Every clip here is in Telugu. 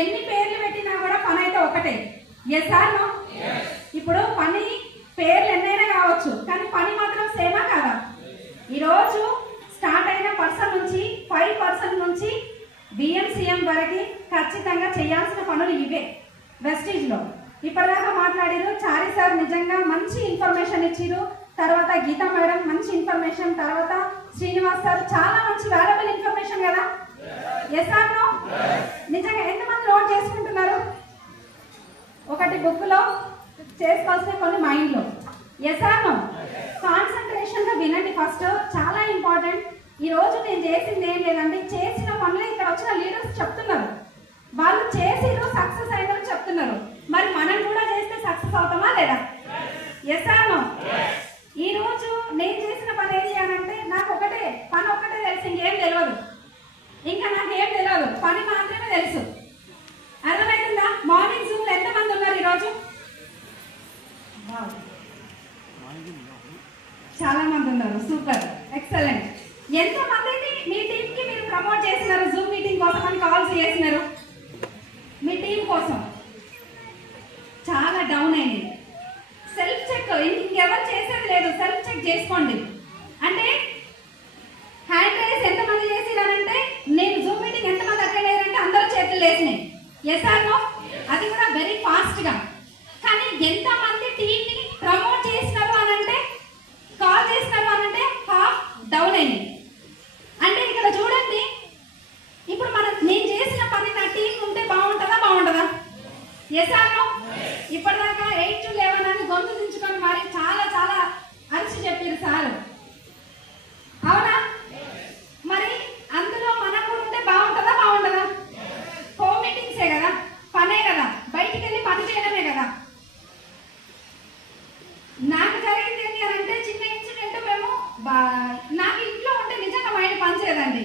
ఎన్ని పేర్లు పెట్టినా కూడా పని అయితే ఒకటే. Yes or no? ఇప్పుడు పని పేర్లు ఎన్నైనా కావచ్చు, కానీ పని మాత్రం సేమా కాదా? ఈరోజు స్టార్ట్ అయిన పర్సన్ నుంచి 5% నుంచి బిఎంసీఎం వరకు ఖచ్చితంగా చేయాల్సిన పనులు ఇవే వెస్టీజ్ లో. ఇప్పటిదాకా మాట్లాడారు చారి సార్, నిజంగా మంచి ఇన్ఫర్మేషన్ ఇచ్చిరు. తర్వాత గీతా మేడం మంచి ఇన్ఫర్మేషన్, తర్వాత శ్రీనివాస్ సార్ చాలా మంచి వాల్యుబుల్ ఇన్ఫర్మేషన్ కదా. Yes or no? నిజంగా ఎంతమంది నోట్ చేసుకుంటున్నారు? ఒకటి బుక్ లో చేసుకోవాల్సిన కొన్ని మైండ్ లో. Yes or no? కాన్సన్ట్రేషన్ గా వినండి. ఫస్ట్ చాలా ఇంపార్టెంట్. ఈ రోజు నేను చేసింది ఏం లేదండి, చేసిన పనులే ఇక్కడ వచ్చిన లీడర్స్ చెప్తున్నారు. వాళ్ళు చేసిరు, సక్సెస్ అయినారు చెప్తున్నారు. మరి మనం కూడా చేస్తే సక్సెస్ అవుతామా లేదా? Yes or no? ఈ రోజు నేను చేసిన పని ఏంటి అని అంటే, నాకు ఒకటే పని ఒక్కటే తెలుసు, ఇంకేం తెలియదు. ఇంకా నాకేం తెలియదు, పని మాత్రమే తెలుసు. అర్థమవుతుందా? మార్నింగ్ జూమ్ లో ఎంతమంది ఉన్నారు ఈరోజు? చాలా మంది ఉన్నారు. Super, excellent. ఎంతమందిని మీ టీం కి మీరు ప్రమోట్ చేసినారు? జూమ్ మీటింగ్ కోసం అని కాల్స్ చేసినారు మీ టీం కోసం. చాలా డౌన్ అయింది. సెల్ఫ్ చెక్ ఇంకెవరు చేసేది లేదు, సెల్ఫ్ చెక్ చేసుకోండి. అంటే హ్యాండ్ రైజ్ ఎంతమంది చేసిరానంటే, నేను జూమ్ మీటింగ్ ఎంతమంది అటెండ్ అయ్యారంటే అందరూ చేతులు వేసినాయి. Yes or no? అది కూడా వెరీ ఫాస్ట్ గా. కానీ ఎంతమంది టీం ని ప్రమోట్ చేసినారు అనంటే, కాల్ చేసినారు అనంటే హాఫ్ డౌన్ అయింది. అంటే ఇక్కడ చూడండి, ఇప్పుడు నేను చేసిన పని నా టీం ఉంటే బాగుంటుందా బాగుంటుందా? Yes or no? ఇప్పటిదాకా 8 to 11 అని గొంతు దించుకొని మరి చాలా చాలా అరిచి చెప్పారు సార్, అవునా? మరి అందులో మనం కూడా ఉంటే బాగుంటుందా బాగుంటుందా? హోమ్ మీటింగ్సే కదా, పనే కదా, బయటికి వెళ్ళి పని చేయడమే కదా. నాకు జరిగింది ఏంటి అని అంటే, చిన్న ఇన్సిడెంట్. మేము నాకు ఇంట్లో ఉంటే నిజంగా మైండ్ పనిచేయదండి.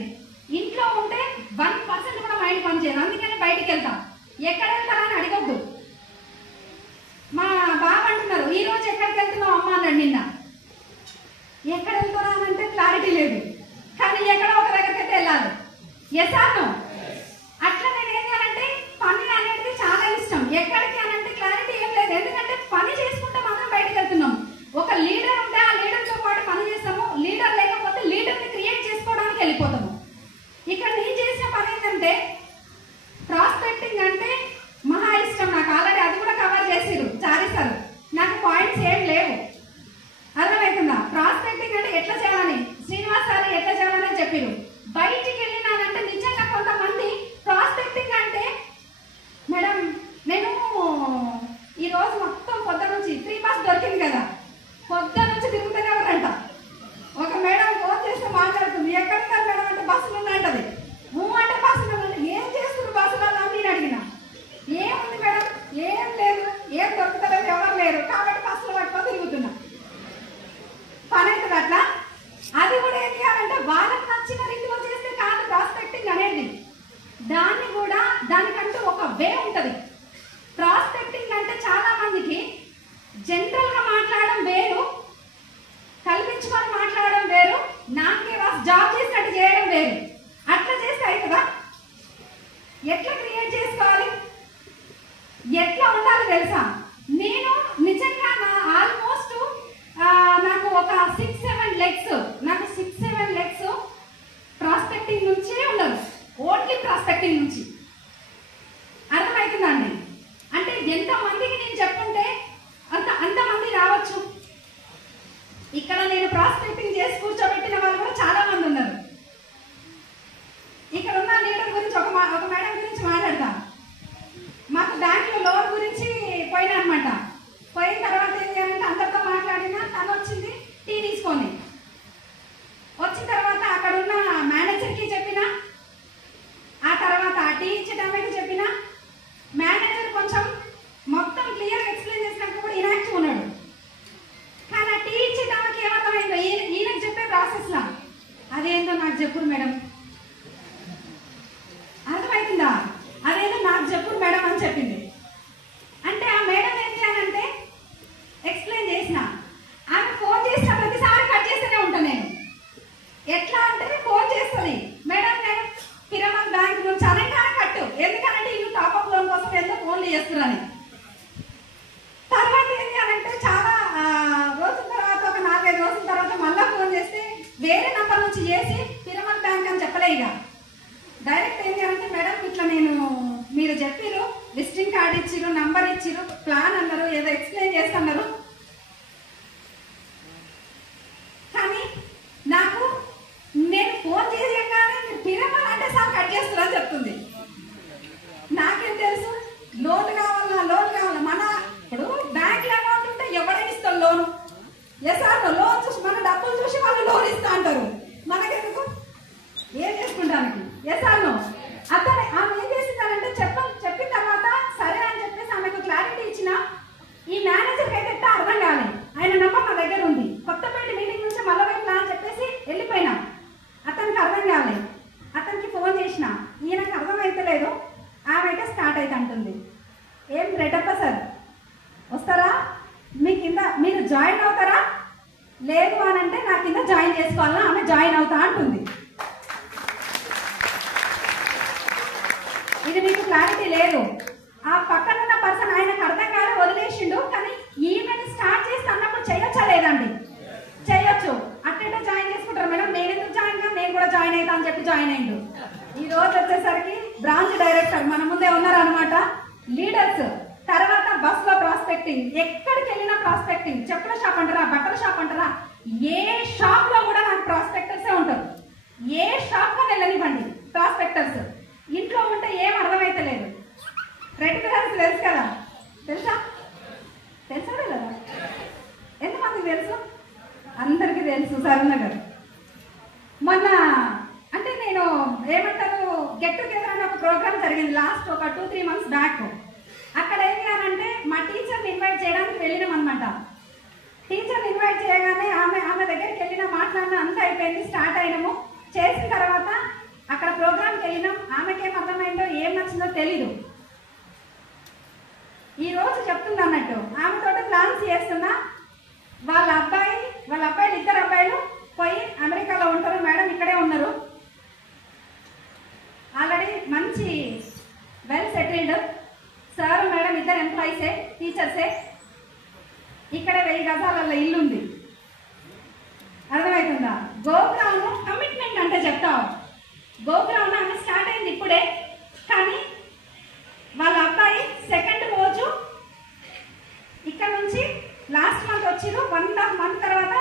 ఇంట్లో ఉంటే 1% కూడా మైండ్ పనిచేయదు. అందుకని బయటికి వెళ్తాం. ఎక్కడ వెళ్తారా అని అడగొద్దు. మా బాబు అంటున్నారు, ఈ రోజు ఎక్కడికి వెళ్తున్నావు అమ్మ అన్నాడు నిన్న. ఎక్కడ వెళ్తారా అని అంటే క్లారిటీ లేదు, కానీ ఎక్కడో ఒక దగ్గరికి అయితే వెళ్ళాలి. Yes or no? అట్లా నేను ఏం చేయాలంటే, పని అనేది చాలా ఇష్టం. ఎక్కడికి అని అంటే క్లారిటీ ఏం లేదు, ఎందుకంటే పని చేసుకుంటే మాత్రం బయటకు వెళ్తున్నాం. ఒక లీడర్ ఉంటే ఆ లీడర్ తో పాటు పని చేస్తాము, లీడర్ లేకపోతే లీడర్ ని క్రియేట్ చేసుకోవడానికి వెళ్ళిపోతాము. ఇక్కడ నేను చేసిన పని ఏంటంటే, ప్రాస్పెక్టింగ్ అంటే మహా ఇష్టం నాకు. ఆల్రెడీ అది కూడా కవర్ చేసిరు చారి సార్. నాకు పాయింట్స్ ఏం లేవు. అర్థమవుతుందా? ప్రాస్పెక్టింగ్ అంటే ఎట్లా చేయాలని శ్రీనివాస్ సార్ ఎట్లా చేయాలని చెప్పిరు. బయటికి వెళ్ళినానంటే నిజంగా కొంతమంది ప్రాస్పెక్టింగ్ అంటే, మేడం నేను ఈ రోజు మొత్తం పొద్దు నుంచి 3 బస్ దొరికింది కదా, పొద్దు నుంచి తిరుగుతూనే ఉన్నారంట. ఒక మేడం ఫోన్ చేస్తే మాట్లాడుతుంది, ఎక్కడున్నారు మేడం అంటే బస్సులు ఉన్నాయంటది. అంటే బస్సులు ఏం చేస్తున్నారు బస్సులలో అని నేను అడిగిన. ఏముంది మేడం, ఏం లేదు, ఏం దొరుకుతలేదు, ఎవరు లేరు, కాబట్టి బస్సులు పట్టుకొని తిరుగుతున్నా. పని అవుతుంది అట్లా. అది కూడా ఏం చేయాలంటే, వాళ్ళకి నచ్చిన రీతిలో చేస్తే కాదు ప్రాస్పెక్టింగ్ అనేది. దాన్ని కూడా దానికంటూ ఒక వే ఉంటుంది. ప్రాస్పెక్టింగ్ అంటే చాలా మందికి జనరల్ గా మాట్లాడడం వేరు, కల్పించుకొని మాట్లాడడం వేరు, నాకే జాబ్ చేసినట్టు చేయడం వేరు. అట్లా చేస్తే అవుతుందా? ఎట్లా క్రియేట్ చేసుకోవాలి, ఎట్లా ఉండాలి తెలుసా? నేను నిజంగా ఆల్మోస్ట్ నాకు ఒక 6-7 లెగ్స్, నాకు 6-7 లెగ్స్ ప్రాస్పెక్టింగ్ నుంచే ఉండదు, ఓన్లీ ప్రాస్పెక్టింగ్ నుంచి. అర్థమవుతుందండి? అంటే ఎంతమందికి నేను చెప్పుంటే అంతమంది రావచ్చు. ఇక్కడ నేను ప్రాస్పెక్టింగ్ చేసి కూర్చోబెట్టిన వాళ్ళు కూడా చాలా మంది ఉన్నారు. ఇక్కడ ఉన్న లీడర్ గురించి ఒక మేడం గురించి మాట్లాడతాం. మాకు బ్యాంక్ లో లోన్ గురించి పోయినా అనమాట. పోయిన తర్వాత ఏం చేయాలంటే, అందరితో మాట్లాడినా తను వచ్చింది టీ తీసుకొని. వచ్చిన తర్వాత అక్కడ ఉన్న మేనేజర్ కి చెప్పిన, ఆ తర్వాత ఆ టీ ఇచ్చేటమ్మకి చెప్పిన. మేనేజర్ కొంచెం మొత్తం క్లియర్ ఎక్స్ప్లెయిన్ చేసినప్పుడు కూడా ఇనాక్టివ్ ఉన్నాడు. కానీ ఆ టీ ఇచ్చేటమ్మకి ఏమర్థమైందో, ఈయనకు చెప్పే ప్రాసెస్ లా అదేందో నాకు చెప్పుడు మేడం. అర్థమవుతుందా? అదేదో నాకు చెప్పుడు మేడం అని చెప్పింది. అంటే ఆ మేడం ఏం చేయాలంటే, ఎక్స్ప్లెయిన్ చేసిన, ఆమె ఫోన్ చేసిన ప్రతిసారి కట్ చేస్తూనే ఉంటాను నేను. ఎట్లా అంటే ఫోన్ చేస్తుంది, మేడం నేను పిరమల్ బ్యాంక్ నుంచి అనగానే కట్టు. ఎందుకంటే డైరెక్ట్ ఏంటి అంటే మేడం ఇట్లా నేను మీరు చెప్పిరు విజిటింగ్ కార్డ్ ఇచ్చిరు నంబర్ ఇచ్చిరు ప్లాన్ అన్నారు ఏదో ఎక్స్ప్లెయిన్ చేస్తున్నారు కానీ నాకు నేను ఫోన్ చేయగానే మీరు పిరమల్ అంటే సార్ కట్ చేస్తారని చెప్తుంది. నాకేం తెలుసు లోన్ కావాలా మన ఇప్పుడు బ్యాంక్ అకౌంట్ ఉంటే ఎవడైనా ఇస్తారు లోను. ఎస్ఆర్ లోన్ చూసి మన డబ్బులు చూసి వాళ్ళు లోన్ ఇస్తా అంటారు. మనకెందుకు ఏం చేసుకుంటానికి ఎస్ఆర్ అతను ఆమె ఏం చేసిందానంటే చెప్పిన తర్వాత సరే అని చెప్పేసి ఆమెకు క్లారిటీ ఇచ్చిన ఈ మేనేజర్కి అయితే ఎట్టా అర్థం కాలేదు. ఆయన నంబర్ నా దగ్గర ఉంది. కొత్తపేట మీటింగ్ నుంచి మళ్ళీ అని చెప్పేసి వెళ్ళిపోయినా. అతనికి అర్థం కాలేదు. అతనికి ఫోన్ చేసిన ఈయనకు అర్థం అయితే లేదు. ఆమె అయితే స్టార్ట్ అయితే అంటుంది ఏం రెడ్డప్ప సార్ వస్తారా మీ కింద మీరు జాయిన్ అవుతారా లేదు అని అంటే నా కింద జాయిన్ చేసుకోవాలా ఆమె జాయిన్ అవుతా అంటుంది. ఇది మీకు క్లారిటీ లేదు. ఆ పక్కన ఉన్న పర్సన్ ఆయనకు అర్థం కాలే వదిలేసిండు. కానీ ఈమెని స్టార్ట్ చేసి అన్నప్పుడు చేయొచ్చా లేదండి? చేయొచ్చు. అట్టే జాయిన్ చేసుకుంటారు మేడం నేను ఎందుకు జాయిన్ కాదు నేను కూడా జాయిన్ అవుతా అని చెప్పి జాయిన్ అయ్యిండు. ఈ రోజు వచ్చేసరికి బ్రాంచ్ డైరెక్టర్ మన ముందే ఉన్నారనమాట. లీడర్స్ తర్వాత బస్ లో ప్రాస్పెక్టింగ్ ఎక్కడికి వెళ్ళినా ప్రాస్పెక్టింగ్ చెప్పుల షాప్ అంటారా బట్టల షాప్ అంటారా ఏ షాప్ లో కూడా నాకు ప్రాస్పెక్టర్సే ఉంటారు. ఏ షాప్ గా వెళ్ళనివ్వండి ప్రాస్పెక్టర్స్. ఇంట్లో ఉంటే ఏం అర్థమైతే లేదు. రెడ్ కలర్స్ తెలుసు కదా తెలుసా లేదా ఎంతమందికి తెలుసు? అందరికీ తెలుసు. సరూనగర్ మొన్న అంటే నేను ఏమంటారు గెట్ టుగెదర్ అనే ఒక ప్రోగ్రామ్ జరిగింది లాస్ట్ ఒక 2-3 months బ్యాక్. అక్కడ ఏం చేయాలంటే మా టీచర్ని ఇన్వైట్ చేయడానికి వెళ్ళినాం అనమాట. టీచర్ని ఇన్వైట్ చేయగానే ఆమె దగ్గరికి వెళ్ళిన మాట్లాడిన అంతా అయిపోయింది. స్టార్ట్ అయినాము. చేసిన తర్వాత అక్కడ ప్రోగ్రామ్కి వెళ్ళినాం. ఆమెకేం అర్థమైందో ఏం నచ్చిందో తెలీదు. ఈ రోజు చెప్తుంది అన్నట్టు ఆమెతో ప్లాన్స్ చేస్తున్నా. వాళ్ళ అబ్బాయిలు 2 అబ్బాయిలు పోయి అమెరికాలో ఉంటారు మేడం ఇక్కడే ఉన్నారు. ఆల్రెడీ మంచి వెల్ సెటిల్డ్ సార్ మేడం 2 ఎంప్లాయీసే టీచర్సే. ఇక్కడ 1000 గజాల ఇల్లు ఉంది. అర్థమవుతుందా? గోగ్రామ్ కమిట్మెంట్ అంటే చెప్తావు. గోగ్రామ్ ఆమె స్టార్ట్ అయింది ఇప్పుడే. కానీ వాళ్ళ అబ్బాయి 2nd రోజు ఇక్కడ నుంచి లాస్ట్ మంత్ వచ్చిరు. 1.5 month తర్వాత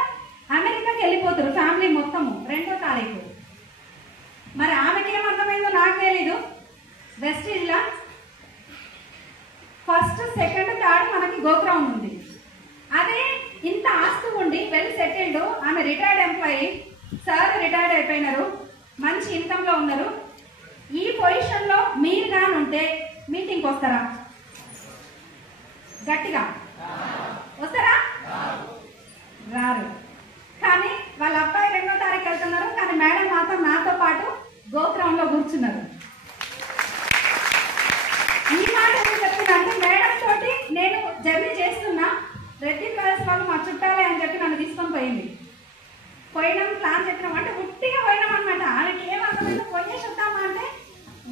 అమెరికాకి వెళ్ళిపోతారు ఫ్యామిలీ మొత్తము 2వ తారీఖు. మరి ఆమెకి ఏం అర్థమైందో నాకు తెలీదు. వెస్టీజ్లా 1st, 2nd, 3rd మనకి గోగ్రౌండ్ ఉంది. అదే ఇంత ఆస్తు ఉండి వెల్ సెటిల్డ్ ఆమె రిటైర్డ్ ఎంప్లాయీ. సార్ రిటైర్డ్ అయిపోయినారు. మంచి ఇన్కమ్ లో ఉన్నారు. ఈ పొజిషన్ లో మీరు కానీ ఉంటే మీటింగ్కి వస్తారా? గట్టిగా వస్తారా? రారు. కానీ వాళ్ళ అబ్బాయి 2వ తారీఖు వెళ్తున్నారు. కానీ మేడం మాత్రం నాతో పాటు గోగ్రౌండ్ లో కూర్చున్నారు. ఈ మాట ఎందుకు చెప్తున్నా అంటే మేడం తోటి నేను జర్నీ చేస్తున్నా. రెడ్డి బ్రదర్స్ వాళ్ళు మా చుట్టాలే అని చెప్పి నన్ను తీసుకొని పోయినాం ప్లాన్ చెప్పినాం అంటే ఉట్టిగా పోయినాం అనమాట. ఆమెకి ఏమర్థమైందో పోయేసి వద్దామా అంటే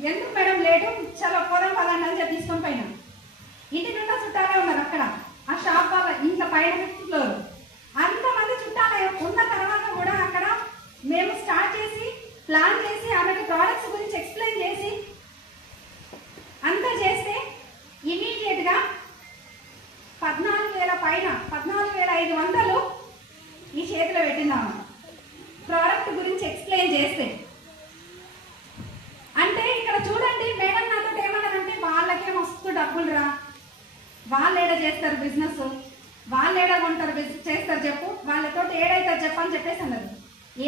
ఎందుకు మేడం లేటు చాలా పోదాం పదండి అని చెప్పి తీసుకొని పోయినాం. ఇంటి నిండా చుట్టాలే ఉన్నారు అక్కడ. ఆ షాప్ వాళ్ళ ఇంట్లో పైన 5th floor అంతమంది చుట్టాలే ఉన్న తర్వాత కూడా అక్కడ మేము స్టార్ట్ చేసి ప్లాన్ చేసి ఆమెకి ప్రోడక్ట్స్ గురించి ఎక్స్ప్లెయిన్ చేసి అంతా చేస్తే ఇమీడియట్ గా 14,000 పైన 14,500 ఈ చేతిలో పెట్టిందాము. ప్రోడక్ట్ గురించి ఎక్స్ప్లెయిన్ చేస్తే అంటే ఇక్కడ చూడండి మేడం నాతో ఏమన్నారంటే వాళ్ళకే మస్తు డబ్బులు రా, వాళ్ళు ఏడ చేస్తారు బిజినెస్, వాళ్ళు ఏడ కొంటారు చేస్తారు చెప్పు, వాళ్ళతో ఏడైతారు చెప్పని చెప్పేసి అన్నారు.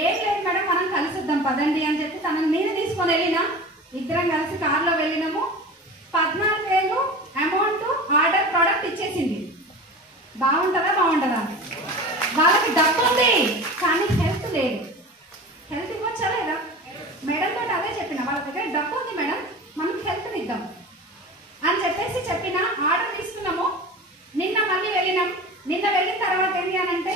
ఏం లేదు మేడం మనం కలిసిద్దాం పదండి అని చెప్పి తనని నేను తీసుకొని వెళ్ళినా. ఇద్దరం కలిసి కార్లో వెళ్ళినాము. 14,000 అమౌంట్ ఆర్డర్ ప్రోడక్ట్ ఇచ్చేసింది. బాగుంటుందా? వాళ్ళకి డబ్బు ఉంది కానీ హెల్త్ లేదు. హెల్త్ ఇవ్వచ్చా లేదా? మేడం తోటి అదే చెప్పిన వాళ్ళ దగ్గర డబ్బు ఉంది మేడం మనం హెల్త్ ఇద్దాం అని చెప్పేసి చెప్పిన. ఆర్డర్ తీసుకున్నాము. నిన్న మళ్ళీ వెళ్ళినాం. నిన్న వెళ్ళిన తర్వాత ఏంటి అని అంటే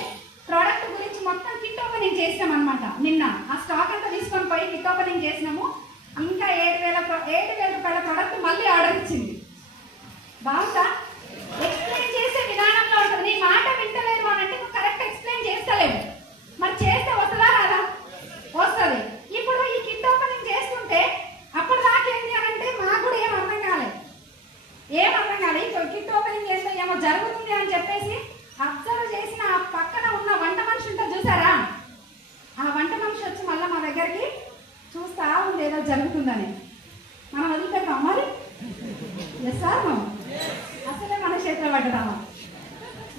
ప్రోడక్ట్ గురించి మొత్తం కిట్ ఓపెనింగ్ చేసినాం అనమాట. నిన్న ఆ స్టాక్ అంతా తీసుకొని పోయి కిట్ ఓపెనింగ్ చేసినాము. ఇంకా 7,000 రూపాయల ప్రోడక్ట్ మళ్ళీ ఆర్డర్ ఇచ్చింది. బాగుందా? ఎక్స్ప్లెయిన్ చేసే విధానంలో ఉంటుంది. నీ మాట వింటలేదు అని అంటే నువ్వు కరెక్ట్ ఎక్స్ప్లెయిన్ చేస్తలేవు. మరి చేస్తే వస్తుందా రాదా? వస్తుంది. ఇప్పుడు ఈ కిట్ ఓపెనింగ్ చేస్తుంటే అప్పుడు ఎస్ ఆర్ నో? అసలే మన చేతిలో పడ్డదామా?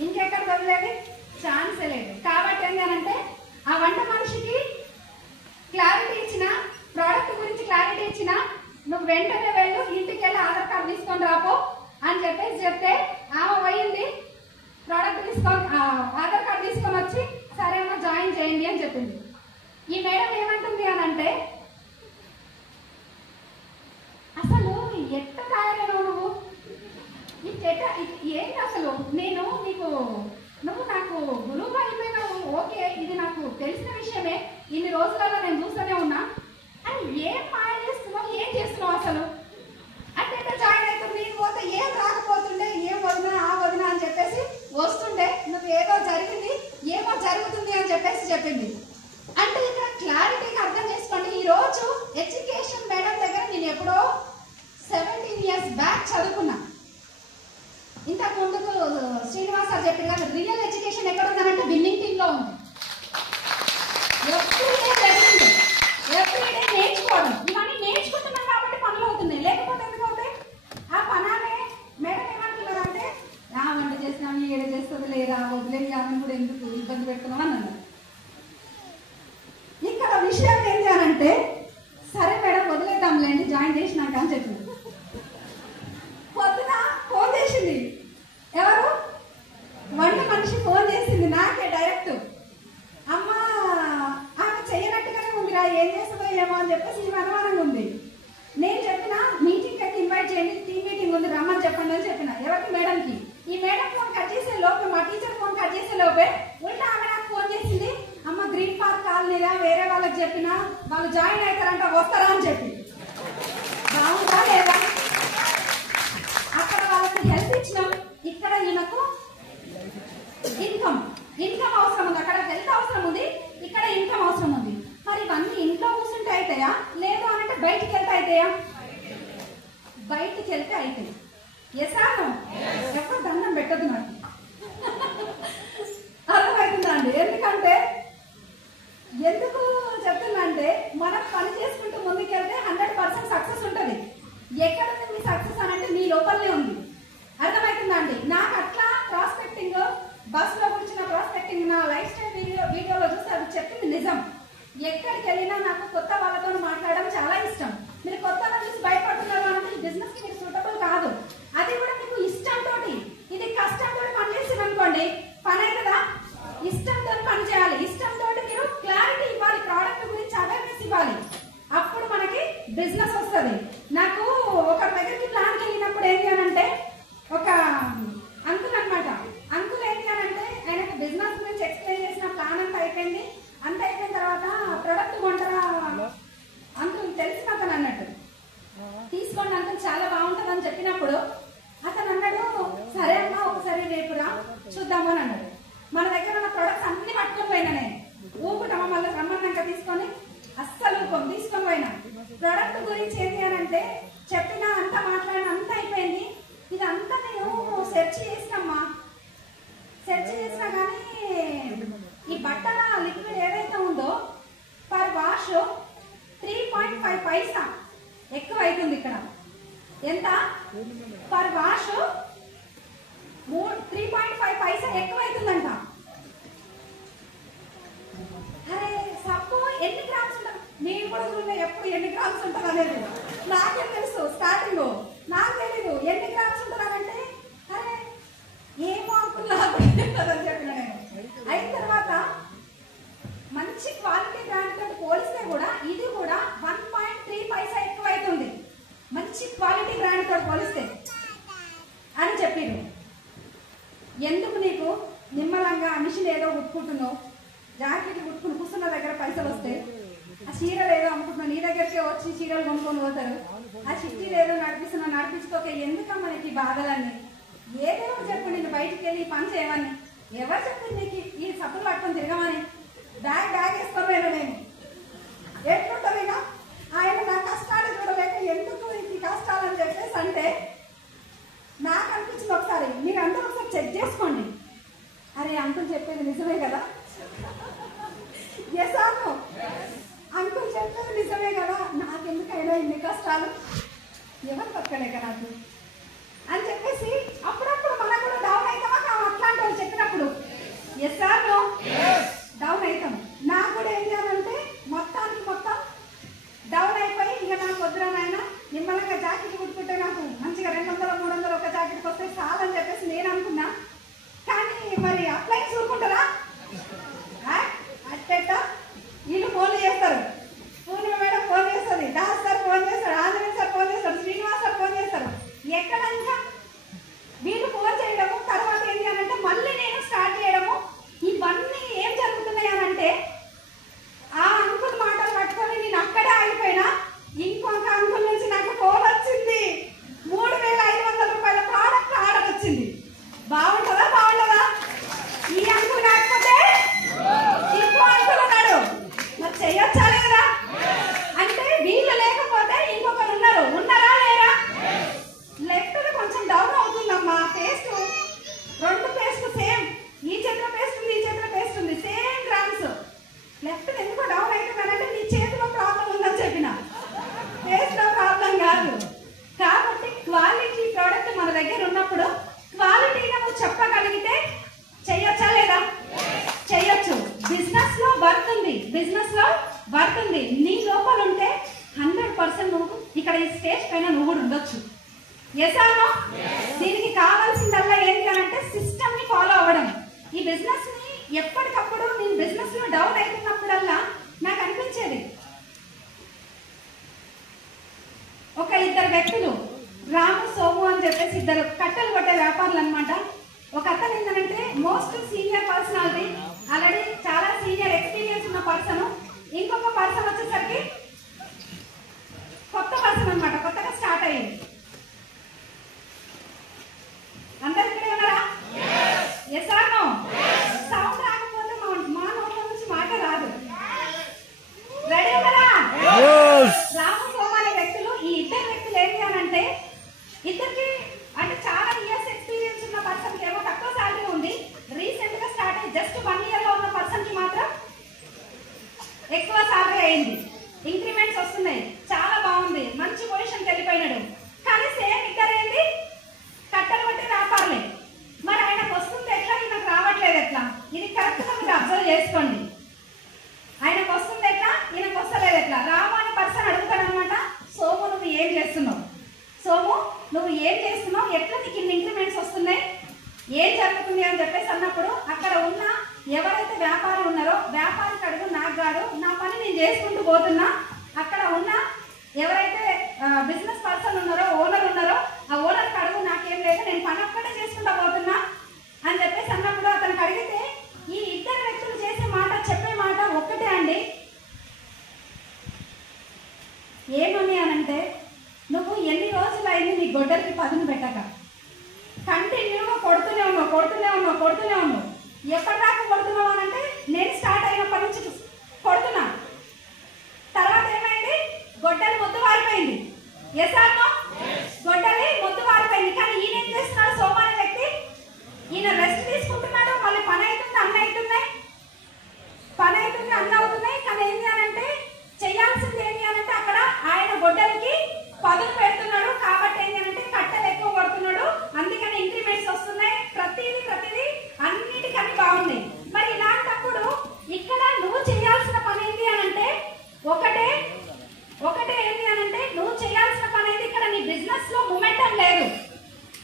ఇంకెక్కడ వదిలేదు, ఛాన్సే లేదు. కాబట్టి ఏంటంటే ఆ వంట మనిషికి క్లారిటీ ఇచ్చిన, ప్రోడక్ట్ గురించి క్లారిటీ ఇచ్చిన, నువ్వు వెంటనే వెళ్ళు, ఇంటికి వెళ్ళి ఆధార్ కార్డు తీసుకొని రాపో అని చెప్పేసి చెప్తే ఆమె పోయింది, ప్రోడక్ట్ తీసుకొని ఆధార్ కార్డు తీసుకొని వచ్చి సరే అమ్మా జాయిన్ చేయండి అని చెప్పింది. ఈ మేడం ఏమంటుంది అని అంటే, అసలు ఎట్ట తయారైనావు నువ్వు, ఏంటి అసలు, నేను నీకు, నువ్వు నాకు గురువుగా అయిపోయినావు, ఓకే ఇది నాకు తెలిసిన విషయమే, ఇన్ని రోజులలో నేను చూస్తూనే ఉన్నా, అని ఏం మాయ చేస్తున్నావు, ఏం చేస్తున్నావు అసలు అంటే జాయిన్ అవుతుంది, పోతే ఏం రాకపోతుండే, ఏం వదినా ఆ వదినా అని చెప్పేసి వస్తుండే, నువ్వు ఏదో జరిగింది ఏమో జరుగుతుంది అని చెప్పేసి చెప్పింది. అంటే ఇక్కడ క్లారిటీగా అర్థం చేసుకోండి, ఈ రోజు ఎడ్యుకేషన్ మేడం దగ్గర నేను ఎప్పుడో 17 years బ్యాక్ చదువుకున్నా. ఇంతకు ముందుకు శ్రీనివాస్ సార్ చెప్పారు కదా, రియల్ ఎడ్యుకేషన్ ఎక్కడ ఉందనంటే విన్నింగ్ టీమ్ లో ఉంది. ఎవ్రీడే జరిగింది, ఎవ్రీడే నేర్చుకోవడం, ఇవన్నీ నేర్చుకుంటున్నాం కాబట్టి పనులు అవుతున్నాయి, లేకపోతే ఎందుకు అవుతాయి? ఆ పనానే మేడం ఏమంటున్నారంటే, వంట చేసినాము ఏడ చేస్తుంది లేదా, వదిలేని ఆమెను కూడా ఎందుకు ఇబ్బంది పెడుతున్నాం అని అన్నారు. ఇక్కడ విషయం ఏంటి అని అంటే, సరే మేడం వదిలేద్దాంలేండి జాయిన్ చేసినాక అని చెప్పింది. పొద్దున ఫోన్ చేసింది, ఎవరు వంట మనిషి ఫోన్ చేసింది నాకే డైరెక్ట్, అమ్మా ఆమె చెయ్యనట్టుగానే ఉందిరా, ఏం చేస్తుందో ఏమో అని చెప్పేసి ఈ అనుమానంగా ఉంది. నేను చెప్పిన మీటింగ్ అయితే ఇన్వైట్ చేయండి, టీమ్ మీటింగ్ ఉంది రమ్మని చెప్పండి అని చెప్పిన. ఎవరికి? మేడంకి. ఈ మేడం ఫోన్ కట్ చేసే లోపే, మా టీచర్ ఫోన్ కట్ చేసే లోపే ఉల్టా ఆమె నాకు ఫోన్ చేసింది, అమ్మ గ్రీన్ పార్క్ కాలనీలా వేరే వాళ్ళకి చెప్పిన, వాళ్ళు జాయిన్ అవుతారంట, వస్తారా అని చెప్పి. బాగుందా లేదా? అక్కడ వాళ్ళకి హెల్త్ ఇచ్చినాం, ఇక్కడ ఈయనకు ఇన్కమ్ అవసరం ఉంది, అక్కడ హెల్త్ అవసరం ఉంది, ఇక్కడ ఇన్కమ్ అవసరం ఉంది. మరి ఇవన్నీ ఇంట్లో కూర్చుంటే అవుతాయా, లేదు అనంటే బయటికి వెళ్తే అవుతాయా? బయటికి వెళ్తే అవుతాయి. ఎసాను ఎప్పుడు దండం పెట్టదు నాకు, అర్థమవుతుందా అండి? ఎందుకు చెప్తున్నా అంటే, మనం పని చేసుకుంటూ ముందుకెళ్తే 100% సక్సెస్ ఉంటుంది. ఎక్కడ ఉంది మీ సక్సెస్ అనంటే నీ లోపలనే ఉంది. అర్థమవుతుందా అండి? నాకు అట్లా ప్రాస్పెక్టింగ్, బస్ లో కూర్చున్న ప్రాస్పెక్టింగ్ నా లైఫ్ స్టైల్ వీడియోలో చూస్తే అది చెప్పింది నిజం. ఎక్కడికి వెళ్ళినా నాకు కొత్త వాళ్ళతో మాట్లాడడం చాలా ఇష్టం. మీరు కొత్త వాళ్ళని చూసి భయపడుతున్నారు అంటే ఈ బిజినెస్ కి మీరు సూటబుల్ కాదు. అది కూడా మీకు ఇష్టంతో, ఇది కష్టంతో పని చేసింది అనుకోండి, పనే కదా. ఇష్టంతో పని చేయాలి, ఇష్టంతో మీరు క్లారిటీ ఇవ్వాలి, ప్రోడక్ట్ గురించి అవేర్నెస్ ఇవ్వాలి, అప్పుడు మనకి బిజినెస్ వస్తుంది. నాకు ఒక దగ్గరికి ప్లాన్కి వెళ్ళినప్పుడు ఏంటి అని అంటే, ఒక అంకుల్ అనమాట, అంకుల్ ఏంటి అని అంటే ఆయనకు బిజినెస్ గురించి ఎక్స్ప్లెయిన్ చేసిన ప్లాన్ అంతా అయిపోయింది. అంత అయిపోయిన తర్వాత ప్రొడక్ట్ కొంటారా అంకుల్ తెలిసిన అతను అన్నట్టు, తీసుకోండి అంకుల్ చాలా బాగుంటుంది అని చెప్పినప్పుడు అతను అన్నాడు, సరే అమ్మా ఒకసారి రేపు రా చూద్దాము అని అన్నాడు. మన దగ్గర ఉన్న ప్రొడక్ట్స్ అన్ని పట్టుకొని పోయినా, నేను ఊపుటమ్మా మళ్ళీ రమ్మన్నాక తీసుకొని అస్సలు తీసుకొని పోయినా. ప్రొడక్ట్ గురించి ఏంటి అని అంటే చెప్పినా, అంతా మాట్లాడినా, అంతా అయిపోయింది. ఇదంతా నేను సెర్చ్ చేసినమ్మా, సెర్చ్ చేసినా కానీ ఈ బట్టల లిక్విడ్ ఏదైతే ఉందో పర్ వాష్ 3.5 పైసా ఎక్కువ అవుతుంది. ఇక్కడ ఎంత పర్ వాష్? 3.5 పైసా ఎక్కువ అవుతుందంట. అరే సబ్బు ఎన్ని గ్రామ్స్ ఉంటుంది, నేను కూడా చూడలే ఎప్పుడు ఎన్ని గ్రామ్స్ ఉంటుంది అనేది. నాకేం తెలుసు, స్టార్టింగ్ నాకు తెలీదు ఎన్ని గ్రామ్స్ ఉంటుందంటే, అరే ఏమో అనుకున్నా అని చెప్పిన నేను. అయిన తర్వాత మంచి క్వాలిటీ బ్రాండ్ తోటి పోలిస్తే కూడా ఇది కూడా 1.3 పైసా ఎక్కువ అవుతుంది, మంచి క్వాలిటీ బ్రాండ్ తోటి పోలిస్తే అని చెప్పారు. ఎందుకు నీకు నిమ్మలంగా మిషన్ ఏదో కుట్టుకుంటున్నావు, జాకెట్లు కుట్టుకుని కూర్చున్న దగ్గర పైసలు వస్తాయి, ఆ చీరలు ఏదో అమ్ముకుంటున్నావు, నీ దగ్గరికి వచ్చి చీరలు కొనుక్కొని పోతారు, ఆ చిట్టీలు ఏదో నడిపిస్తున్నావు, నడిపించుకోక ఎందుకమ్మా నీకు ఈ బాధలన్నీ? ఏదో చెప్పు, నేను బయటికి వెళ్ళి పని చేయమని ఎవరు చెప్పింది నీకు ఈ సబ్బులు పట్టుకొని తిరగమని? బ్యాగ్ వేసుకోలేను నేను, ఎట్లుంటుంది ఇక ఆయన నా కష్టాలు చూడలేక ఎందుకు ఈ కష్టాలు అని చెప్పేసి అంటే నాకు అనిపించింది. ఒకసారి మీరు అందరూ ఒకసారి చెక్ చేసుకోండి, అరే అంకుల్ చెప్పేది నిజమే కదా, ఎస్ అవును అంకుల్ చెప్పేది నిజమే కదా, నాకెందుకైనా ఇన్ని కష్టాలు, ఎవరు బతకలేక నాకు ఉండొచ్చు. Yes or no? దీనికి కావాల్సిందల్లా ఏంటి అని అంటే సిస్టమ్ ని ఫాలో అవ్వడం. ఈ బిజినెస్ ని ఎప్పటికప్పుడు నేను బిజినెస్ లో డౌన్ అవుతున్నప్పుడల్లా నాకు అనిపించేది, ఒక ఇద్దరు వ్యక్తులు రాము సోము అని చెప్పేసి ఇద్దరు కట్టెలు కొట్టే వ్యాపారులు అనమాట. ఒక అతను ఏంటంటే మోస్ట్ సీనియర్ పర్సనాలిటీ, ఆల్రెడీ చాలా సీనియర్ ఎక్స్పీరియన్స్ ఉన్న పర్సన్. ఇంకొక పర్సన్ వచ్చేసరికి కొత్త పర్సన్ అనమాట, కొత్తగా స్టార్ట్ అయ్యింది. అందరు ఇక్కడే ఉన్నారా? Yes or no? సౌండ్ రాకపోతే మా నోట్ల నుంచి మాట రాదు. రెడీ ఉన్నారా? రాము సోము అనే వ్యక్తులు, ఈ ఇద్దరు వ్యక్తులు ఏంటి అని అంటే ఇద్దరికి అంటే చాలా ఇయర్స్ ఎక్స్పీరియన్స్ ఉన్న పర్సన్ కి ఏమో తక్కువ శాలరీ ఉంది, రీసెంట్ గా స్టార్ట్ అయ్యి జస్ట్ 1 year లో ఉన్న పర్సన్ కి మాత్రం ఎక్కువ శాలరీ అయింది, ఇంక్రిమెంట్స్ వస్తున్నాయి, చాలా బాగుంది, మంచి పొజిషన్కి వెళ్ళిపోయినాడు. కానీ సేమ్ ఇద్దరు ఏంటి కట్టలు కొట్టే వ్యాపారులే. మరి ఆయనకు వస్తుంది ఎట్లా, ఈయనకు రావట్లేదు ఎట్లా? ఇది కరెక్ట్ గా మీరు అబ్జర్వ్ చేసుకోండి. ఆయనకు వస్తుంది ఎట్లా, ఈయనకు వస్తలేదు ఎట్లా? రాము అనే పర్సన్ అడుగుతాడు అనమాట, సోము నువ్వు ఏం చేస్తున్నావు, సోము నువ్వు ఏం చేస్తున్నావు, ఎట్లా నీకు ఇన్ని ఇంక్రిమెంట్స్ వస్తున్నాయి, ఏం జరుగుతుంది అని చెప్పేసి అన్నప్పుడు అక్కడ ఉన్న ఎవరైతే వ్యాపారులు ఉన్నారో వ్యాపారికి అడుగు, నాకు కాదు, నా పని నేను చేసుకుంటూ పోతున్నా. అక్కడ ఉన్న ఎవరైతే బిజినెస్ పర్సన్ ఉన్నారో ఓనర్ ఉన్నారో ఆ ఓనర్కి అడుగు, నాకేం లేదు, నేను పని ఒక్కటే చేసుకుంటూ పోతున్నా అని చెప్పేసి అన్నప్పుడు అతనికి అడిగితే ఈ ఇద్దరు వ్యక్తులు చేసే మాట చెప్పే మాట ఒక్కటే అండి. ఏమని అనంటే నువ్వు ఎన్ని రోజులు అయింది నీ గొడ్డలికి పదును పెట్టక, కంటిన్యూగా కొడుతూనే ఉన్నావు. ఎప్పటిదాకా కొడుతున్నావు అని అంటే నేను స్టార్ట్ అయినప్పటి నుంచి కొడుతున్నా. తర్వాత ఏమైంది, గొడ్డలి మొద్దు వారిపోయింది. Yes or no? గొడ్డలి మొద్దు వారిపోయింది. కానీ ఈయన ఏం చేస్తున్నాడు, సోము అనే వ్యక్తి, ఈయన రెస్ట్ తీసుకుంటున్నాడు. మళ్ళీ పని అవుతుంది, అన్న అవుతున్నాయి, పని అవుతుంది, అన్న అవుతున్నాయి. కానీ ఏంటి అని అంటే చేయాల్సింది ఏంటి అని అంటే అక్కడ ఆయన గొడ్డలికి పదును పెడుతున్నాడు. కాబట్టి ఏంటి అంటే కట్టెలు ఎక్కువ కొడుతున్నాడు, అందుకని ఇంక్రిమెంట్స్ వస్తున్నాయి. ప్రతిదీ అన్నిటికన్నీ బాగుంది. మరి ఇలాంటప్పుడు ఇక్కడ నువ్వు చేయాల్సిన పని ఏంటి అని అంటే ఒకటే ఏంటి అని అంటే నువ్వు చేయాల్సిన పని ఏంటి, ఇక్కడ నీ బిజినెస్ లో మొమెంటం లేదు,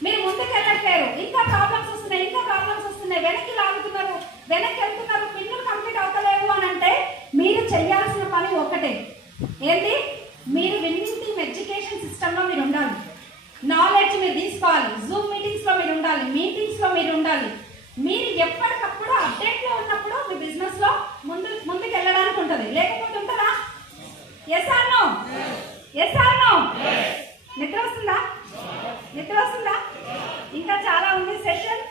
మీరు ముందుకు వెళ్ళట్లేరు, ఇంకా ప్రాబ్లమ్స్ వస్తున్నాయి, వెనక్కి లాగుతున్నారు, వెనక్కి వెళ్తున్నారు, పిన్నులు కంప్లీట్ అవుతలేవు అని అంటే మీరు చేయాల్సిన పని ఒకటే ఏంటి, మీరు విన్నింగ్ టీమ్ ఎడ్యుకేషన్ సిస్టమ్ లో మీరు ఉండాలి, నాలెడ్జ్ మీరు తీసుకోవాలి, జూమ్ మీటింగ్స్ లో మీరు ఉండాలి, మీటింగ్స్ లో మీరు ఉండాలి. మీరు ఎప్పటికప్పుడు అప్డేట్ లో ఉన్నప్పుడు మీ బిజినెస్ లో ముందుకు వెళ్ళడానికి ఉంటుంది, లేకపోతే ఉంటుందా? Yes or no? Yes or no? నిద్ర వస్తుందా? ఇంకా చాలా ఉంది సెషన్.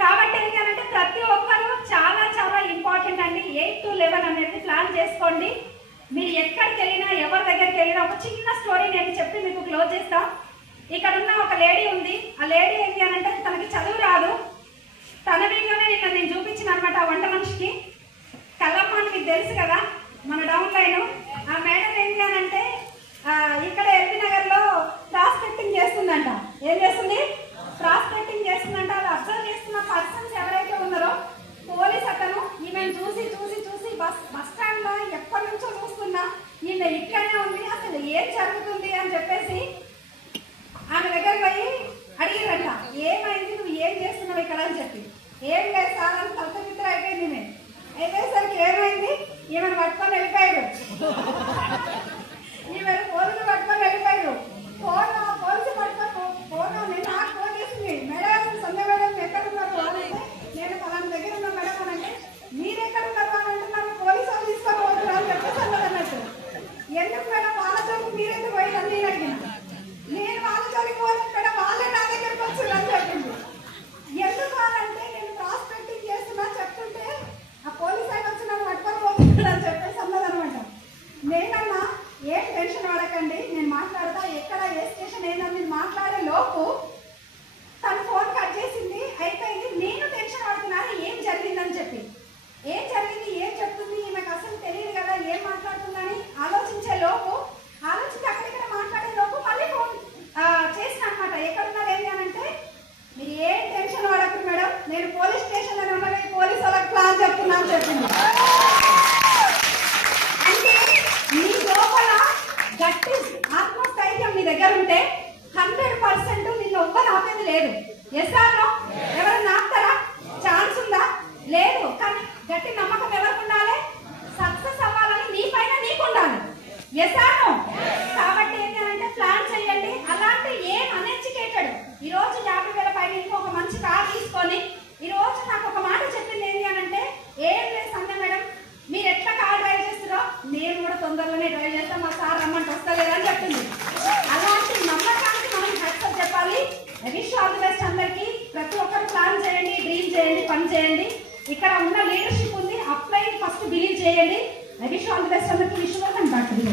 కాబట్టి ఏంటి అంటే ప్రతి ఒక్కరు చాలా ఇంపార్టెంట్ అండి. 8 to 11 అనేది ప్లాన్ చేసుకోండి. మీరు ఎక్కడికి వెళ్ళినా ఎవరి దగ్గరికి వెళ్ళినా ఒక చిన్న స్టోరీ నేను చెప్పి మీకు క్లోజ్ చేస్తా. ఇక్కడ ఉన్న ఒక లేడీ ఉంది. ఆ లేడీ ఏంటి అని అంటే తనకి చదువు రాదు. తన వీడియోనే నేను చూపించిన అనమాట. ఆ వంట మనిషికి కల్లమ్మ అని మీకు తెలుసు కదా, మన డౌన్ లైన్. ఆ మేడం ఏంటి అని అంటే ఇక్కడ ఎల్బీ నగర్ లో ప్రాస్పెక్టింగ్ చేస్తుందంట. ఏం చేస్తుంది? ప్రాస్పెక్టింగ్ చేస్తుందంట. అది అబ్జర్వ్ చేస్తున్న పర్సన్స్ ఎవరైతే ఉన్నారో పోలీస్ అతను ఈమెను చూసి బస్ స్టాండ్ లో ఎప్పటి నుంచో చూస్తున్నా, ఈమె ఇక్కడనే ఉంది, అసలు ఏం జరుగుతుంది అని చెప్పేసి ఆమె దగ్గర పోయి అడిగారంట, ఏమైంది, నువ్వు ఏం చేస్తున్నావు ఇక్కడ అని చెప్పి. ఏం లేదు సార్ అని తలతమిత్ర అయిపోయింది. నేను అయిపోయేసరికి ఏమైంది, ఈమెను పట్టుకొని వెళ్ళిపోయారు. ఈమెను పోలీసులు పట్టుకొని వెళ్ళిపోయారు. పోలీసు పట్టుకొని నేను నాకు ఫోన్ చేసింది, మేడం సంధ్య మేడం ఎక్కడ ఉన్నారు అంటే నేను పలానా దగ్గర ఉన్నా మేడం అని అంటే మీరు ఎక్కడ ఉన్నారు అని అంటున్నారు, పోలీసు వాళ్ళు తీసుకొని పోతున్నారు అని చెప్పేసి అన్నది అన్నట్టు. ఎందుకు మేడం వాళ్ళ చోటు మీరెందుకు పోయి అని నేను అడిగిన. నేను వాళ్ళ చోటుకి పోలేదు మేడం, వాళ్ళే నా దగ్గరికి వచ్చారు అని చెప్పింది. ఎందుకు అంటే నేను ప్రాస్పెక్టింగ్ చేస్తున్నా చెప్తుంటే ఆ పోలీస్ ఆయన వచ్చి నన్ను పట్టుకొని పోతున్నాడు అని చెప్పేసి అన్నది అనమాట. నేనన్నా ఏం టెన్షన్ పడకండి, నేను మాట్లాడతా, ఎక్కడ ఏ స్టేషన్ ఏందని మాట్లాడే లోపు తన ఫోన్ కట్ చేసింది, అయిపోయింది. నేను టెన్షన్ పడుతున్నాను ఏం జరిగిందని చెప్పి. ఏం జరిగింది, ఏం చెప్తుంది, నాకు అసలు తెలియదు కదా ఏం మాట్లాడుతుందని ఆలోచించే లోపు, ఆలోచించి అక్కడిక్కడ మాట్లాడే లోపు మళ్ళీ ఫోన్ చేసిన అనమాట. ఎక్కడున్నారు ఏంటి అని అంటే మీరు ఏం టెన్షన్ పడకండి మేడం, నేను పోలీస్ స్టేషన్ అని ఉన్నది, పోలీసు వాళ్ళకి ప్లాన్ చెప్తున్నా అని చెప్పింది. అంటే మీ లోపల గట్టి ఆత్మస్థైర్యం మీ దగ్గర ఉంటే ఎస్ ఆర్ నో? ఎవరైనా ఆపుతారా? ఛాన్స్ ఉందా? లేదు. కానీ గట్టి నమ్మకం ఎవరికి ఉండాలి? సక్సెస్ అవ్వాలని నీ పైన నీకు ఉండాలి. Yes or no? కాబట్టి ఏంటంటే ప్లాన్ చేయండి. అలాంటి ఏం అన్ఎడ్యుకేటెడ్ ఈ రోజు 50,000 పైన ఒక మంచి కార్ తీసుకొని ఈ రోజు నాకు ఒక మాట చెప్పింది ఏంటి అని అంటే, ఏం లేదు సంధ్య మేడం, మీరు ఎట్లా కార్ డ్రైవ్ చేస్తారో నేను కూడా తొందరలోనే డ్రైవ్ చేస్తాను, మా సార్ రమ్మంటే వస్తలేదని చెప్పింది. అలాంటి నమ్మకానికి మనం హ్యాట్స్ చెప్పాలి. విష్ ఆల్ ది బెస్ట్ అందరికీ. ప్రతి ఒక్కరు ప్లాన్ చేయండి, డ్రీమ్ చేయండి, పని చేయండి. ఇక్కడ ఉన్న లీడర్షిప్ ఉంది, అప్లై ఫస్ట్ బిలీవ్ చేయండి. విష్ ఆల్ ది బెస్ట్ అందరికీ. Wish welcome back to the